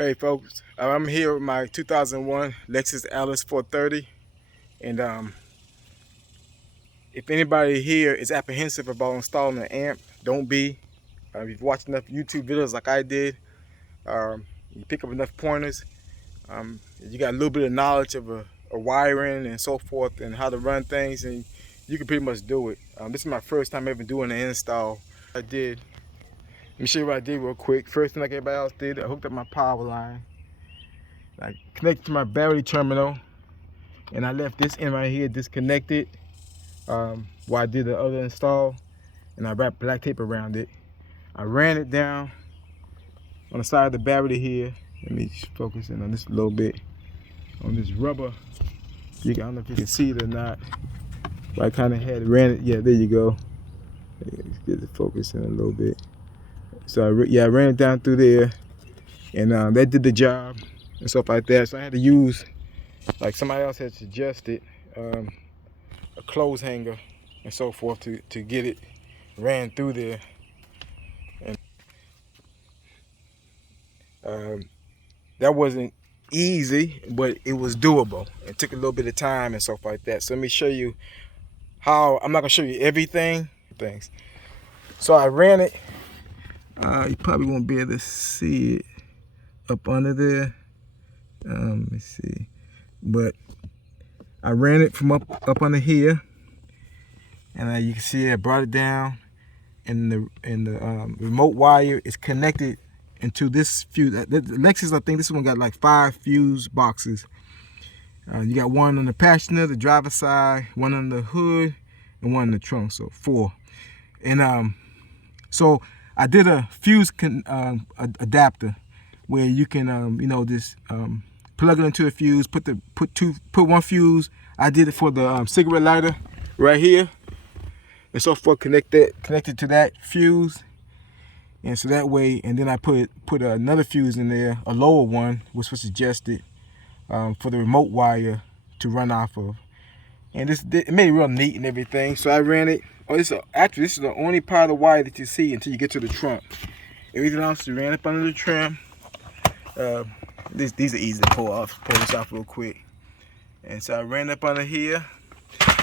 Hey folks, I'm here with my 2001 Lexus LS430, and if anybody here is apprehensive about installing an amp, don't be. If you've watched enough YouTube videos like I did, you pick up enough pointers, you got a little bit of knowledge of a wiring and so forth and how to run things, and you can pretty much do it. This is my first time ever doing an install. Let me show you what I did real quick. First thing like everybody else did, I hooked up my power line. I connected to my battery terminal, and I left this end right here disconnected while I did the other install, and I wrapped black tape around it. I ran it down on the side of the battery here. Let me focus in on this a little bit. On this rubber, I don't know if you can see it or not, but I kind of ran it. Yeah, there you go. Let's get the focus in a little bit. So I ran it down through there, and that did the job and stuff like that. So I had to use, like somebody else had suggested, a clothes hanger and so forth to get it ran through there. And that wasn't easy, but it was doable. It took a little bit of time and stuff like that. So let me show you how. I'm not gonna show you everything. Things. So I ran it. You probably won't be able to see it up under there. Let me see. But I ran it from up under here, and you can see I brought it down, and the remote wire is connected into this fuse. The Lexus, I think this one got like 5 fuse boxes. You got one on the passenger, the driver's side, one on the hood, and one in the trunk, so 4. And so I did a fuse adapter where you can just plug it into a fuse, put one fuse. I did it for the cigarette lighter right here, and so forth, connected to that fuse, and so that way, and then I put another fuse in there, a lower one, which was suggested for the remote wire to run off of. And it made it real neat and everything. So I ran it. Actually, this is the only part of the wire that you see until you get to the trunk. Everything else you ran up under the trim. These are easy to pull this off real quick. And so I ran up under here.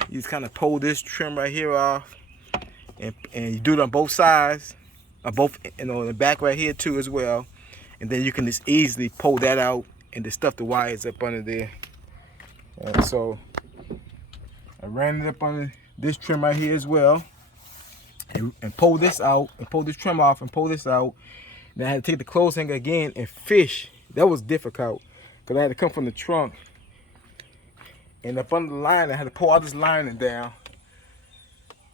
You just kind of pull this trim right here off, and you do it on both sides, both, the back right here too as well. And then you can just easily pull that out and just stuff the wires up under there. And so I ran it up under this trim right here as well, and pull this out, and pull this trim off, and pull this out. Then I had to take the clothes hanger again and fish. That was difficult because I had to come from the trunk, and up under the line I had to pull all this lining down,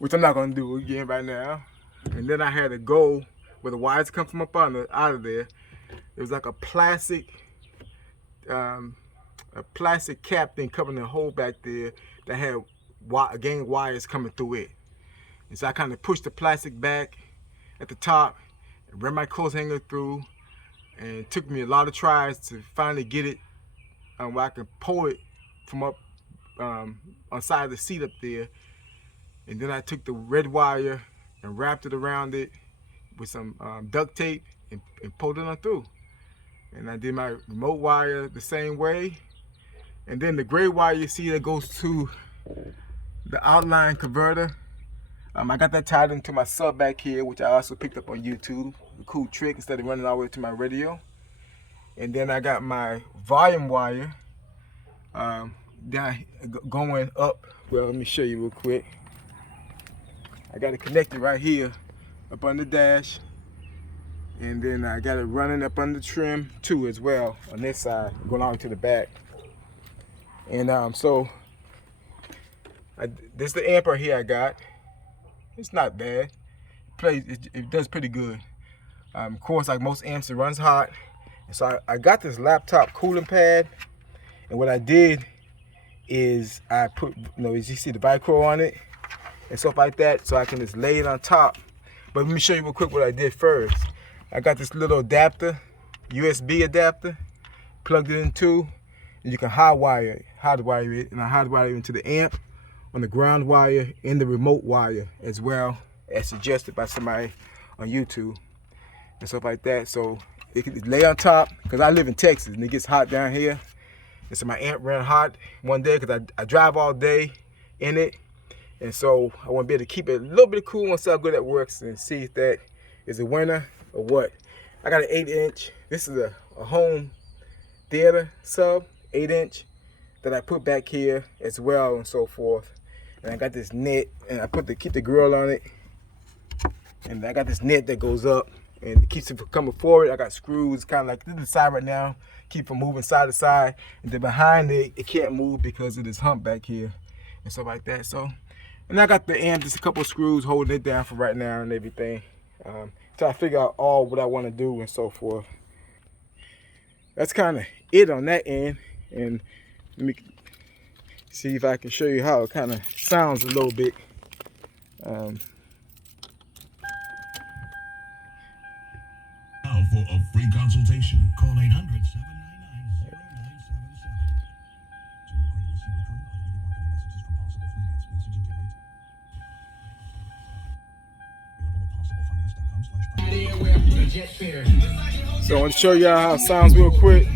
which I'm not gonna do again right now. And then I had to go where the wires come from up under, out of there. It was like a plastic cap thing covering the hole back there that had gang wires coming through it. And so I kind of pushed the plastic back at the top and ran my clothes hanger through, and it took me a lot of tries to finally get it where I could pull it from up on the side of the seat up there. And then I took the red wire and wrapped it around it with some duct tape and pulled it on through. And I did my remote wire the same way. And then the gray wire you see that goes to the outline converter, I got that tied into my sub back here, which I also picked up on YouTube. A cool trick instead of running all the way to my radio. And then I got my volume wire down going up. Well, let me show you real quick. I got it connected right here up on the dash, and then I got it running up on the trim too as well on this side, going all the way to the back. And so this is the amp right here I got. It's not bad. It does pretty good. Of course, like most amps, it runs hot. And so I got this laptop cooling pad, and what I did is I put, as you see, the Velcro on it and stuff like that, so I can just lay it on top. But let me show you real quick what I did first. I got this little adapter, USB adapter, plugged it into, and you can hotwire it, and I hotwire it into the amp, on the ground wire, and the remote wire as well, as suggested by somebody on YouTube and stuff like that. So It can lay on top, because I live in Texas and it gets hot down here. And so my aunt ran hot one day because I drive all day in it. And so I want to be able to keep it a little bit cool once I go that works and see if that is a winner or what. I got an 8-inch. This is a home theater sub, 8-inch, that I put back here as well and so forth. And I got this net, and I keep the grill on it. And I got this net that goes up and it keeps it from coming forward. I got screws kind of like this is the side right now, keep from moving side to side. And then behind it, it can't move because of this hump back here and stuff like that. So, and I got the end, just a couple of screws holding it down for right now and everything. So I figure out all what I want to do and so forth. That's kind of it on that end. And let me see if I can show you how it kind of sounds a little bit. For a free consultation, call 800-799-0977. To So I want to show y'all how it sounds real quick.